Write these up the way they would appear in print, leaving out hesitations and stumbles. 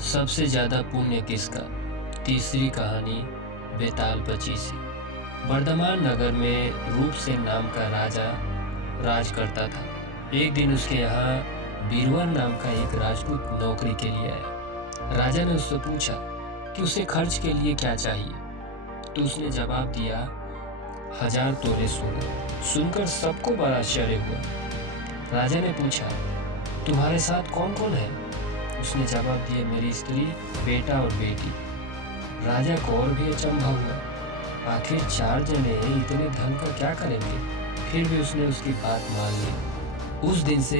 सबसे ज़्यादा पुण्य किसका? तीसरी कहानी बेताल पचीसी। वर्धमान नगर में रूपसेन नाम का राजा राज करता था। एक दिन उसके यहाँ बीरबल नाम का एक राजपूत नौकरी के लिए आया। राजा ने उससे पूछा कि उसे खर्च के लिए क्या चाहिए, तो उसने जवाब दिया, 1000 तोले सोना। सुनकर सबको बड़ा आश्चर्य हुआ। राजा ने पूछा, तुम्हारे साथ कौन कौन है? उसने जवाब दिया, मेरी स्त्री, बेटा और बेटी। राजा को और भी अचंभा हुआ। आखिर 4 जने इतने धन का क्या करेंगे? फिर भी उसने उसकी बात मान ली। उस दिन से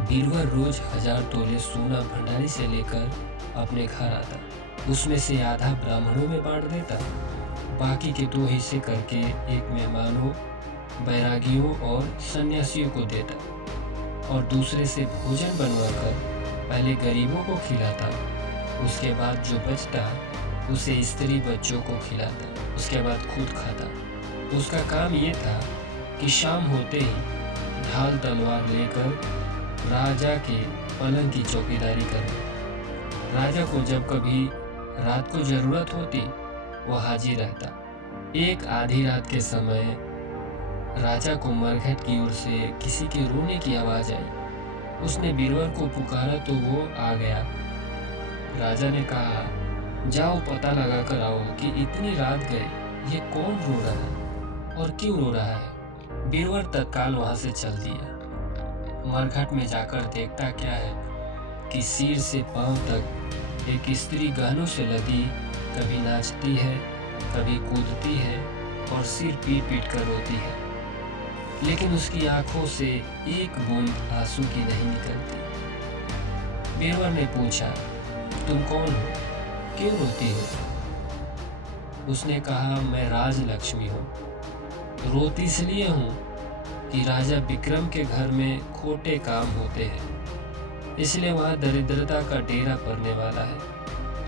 बीरबल रोज 1000 तोले सोना भंडारी से लेकर अपने घर आता। उसमें से आधा ब्राह्मणों में बांट देता, बाकी के 2 हिस्से करके एक मेहमानों, बैरागियों और सन्यासियों को देता और दूसरे से भोजन बनवाकर पहले गरीबों को खिलाता। उसके बाद जो बचता उसे स्त्री बच्चों को खिलाता, उसके बाद खुद खाता। उसका काम ये था कि शाम होते ही ढाल तलवार लेकर राजा के पलंग की चौकीदारी करे। राजा को जब कभी रात को जरूरत होती वो हाजिर रहता। एक आधी रात के समय राजा को मरघट की ओर से किसी के रोने की आवाज आई। उसने बीरबल को पुकारा तो वो आ गया। राजा ने कहा, जाओ पता लगा कर आओ कि इतनी रात गए ये कौन रो रहा है और क्यों रो रहा है। बीरबल तत्काल वहां से चल दिया। मरघट में जाकर देखता क्या है कि सिर से पांव तक एक स्त्री गहनों से लदी कभी नाचती है, कभी कूदती है और सिर पीट पीट कर रोती है, लेकिन उसकी आंखों से एक बूंद आंसू की नहीं निकलती। बीरबल ने पूछा, तुम कौन हो, क्यों रोती हो? उसने कहा, मैं राजलक्ष्मी हूँ। रोती इसलिए हूँ कि राजा विक्रम के घर में खोटे काम होते हैं, इसलिए वहाँ दरिद्रता का डेरा पड़ने वाला है।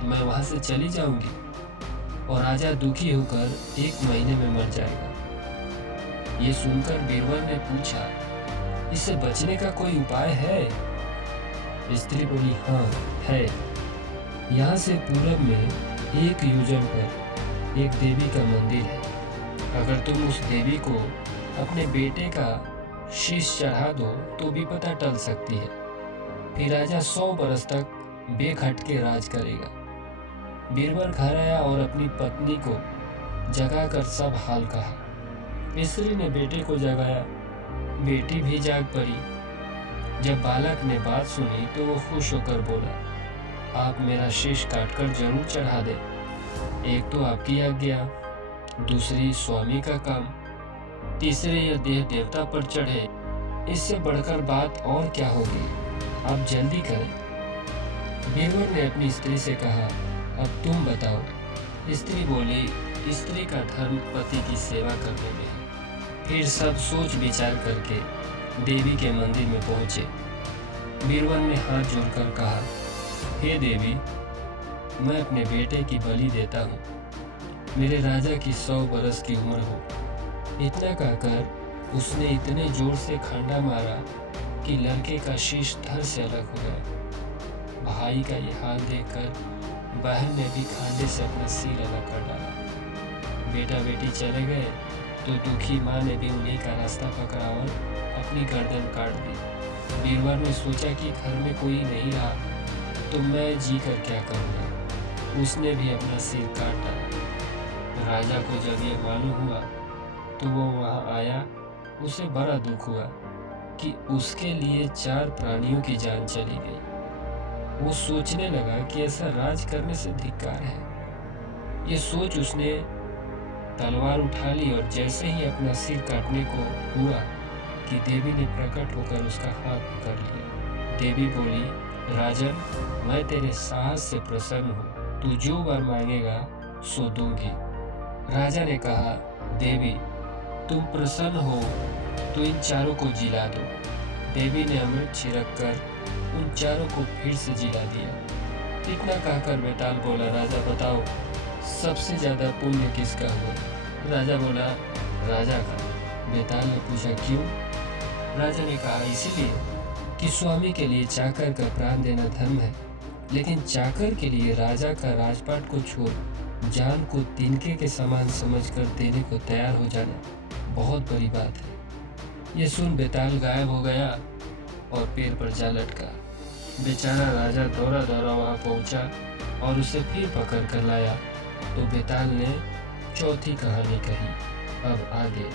मैं वहाँ से चली जाऊंगी और राजा दुखी होकर 1 महीने में मर जाएगा। ये सुनकर बीरबल ने पूछा, इससे बचने का कोई उपाय है? स्त्री बोली, हाँ है। यहाँ से पूरब में 1 योजन पर एक देवी का मंदिर है। अगर तुम उस देवी को अपने बेटे का शीश चढ़ा दो तो भी पता टल सकती है। फिर राजा 100 बरस तक बेखटके राज करेगा। बीरबल घर आया और अपनी पत्नी को जगाकर सब हाल कहा। स्त्री ने बेटे को जगाया, बेटी भी जाग पड़ी। जब बालक ने बात सुनी तो वो खुश होकर बोला, आप मेरा शीश काटकर जरूर चढ़ा दे। एक तो आपकी आज्ञा, दूसरी स्वामी का काम, तीसरे यह देह देवता पर चढ़े। इससे बढ़कर बात और क्या होगी? आप जल्दी करें। बीरबल ने अपनी स्त्री से कहा, अब तुम बताओ। स्त्री बोली, स्त्री का धर्म पति की सेवा करने में है। फिर सब सोच विचार करके देवी के मंदिर में पहुंचे। बीरबल ने हाथ जोड़कर कहा, हे देवी, मैं अपने बेटे की बलि देता हूँ। मेरे राजा की 100 बरस की उम्र हो। इतना कहकर उसने इतने जोर से खंडा मारा कि लड़के का शीश धड़ से अलग हो गया। भाई का ये हाल देखकर बहन ने भी खांडे से अपना सिर अलग कर डाला। बेटा बेटी चले गए तो दुखी माँ ने भी उन्हीं का रास्ता पकड़ा और अपनी गर्दन काट दी। बीरबल ने सोचा कि घर में कोई नहीं रहा तो मैं जी कर क्या करूँगा। उसने भी अपना सिर काट डाला। राजा को जब ये मालूम हुआ तो वो वहाँ आया। उसे बड़ा दुख हुआ कि उसके लिए 4 प्राणियों की जान चली गई। वो सोचने लगा कि ऐसा राज करने से धिक्कार है। ये सोच उसने तलवार उठा ली और जैसे ही अपना सिर काटने को हुआ कि देवी ने प्रकट होकर उसका हाथ पकड़ लिया। देवी बोली, राजन, मैं तेरे साहस से प्रसन्न हूँ। तू जो वर मांगेगा सो दूंगी। राजा ने कहा, देवी, तुम प्रसन्न हो तो इन 4 को जिला दो। देवी ने अमृत छिड़क कर उन 4 को फिर से जिला दिया। इतना कहकर बेताल बोला, राजा बताओ, सबसे ज्यादा पुण्य किसका हुआ? राजा बोला, राजा का। बेताल ने पूछा, क्यों? राजा ने कहा, इसलिए कि स्वामी के लिए चाकर का प्राण देना धर्म है लेकिन चाकर के लिए राजा का राजपाट को छोड़ जान को तिनके के समान समझकर देने को तैयार हो जाना बहुत बड़ी बात है। ये सुन बेताल गायब हो गया और पेड़ पर जा लटका। बेचारा राजा दौड़ा दौड़ा वहां पहुंचा और उसे फिर पकड़ कर लाया तो बेताल ने चौथी कहानी कही। अब आगे।